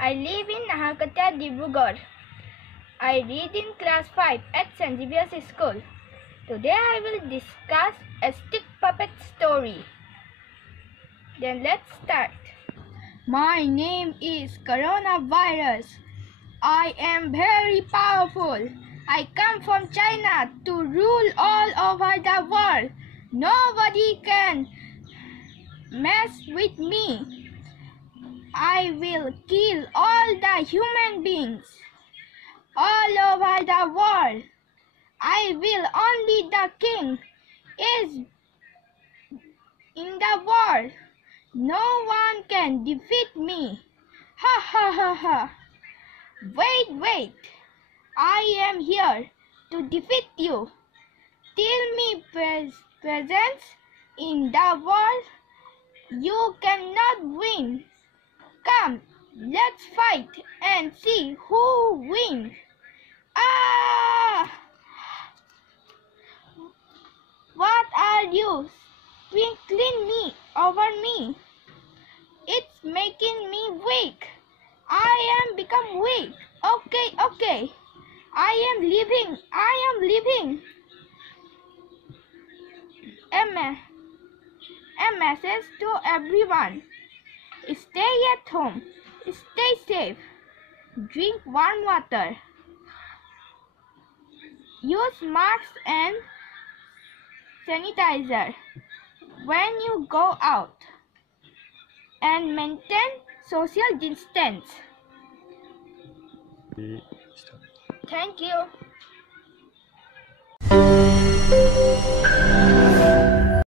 I live in Nahakatia, Dibrugarh. I read in class 5 at St. Xavier's School. Today I will discuss a stick puppet story. Then let's start. My name is Coronavirus. I am very powerful. I come from China to rule all over the world. Nobody can mess with me. I will kill all the human beings all over the world. I will only the king is in the world. No one can defeat me. Ha ha ha ha. Wait. I am here to defeat you. Tell me presence in the world. You cannot win. Come, let's fight and see who wins. Ah! What are you sprinkling me over me? It's making me weak. I am become weak. Okay. I am leaving. A message to everyone. Stay at home. Stay safe. Drink warm water. Use masks and sanitizer when you go out. And maintain social distance. Thank you.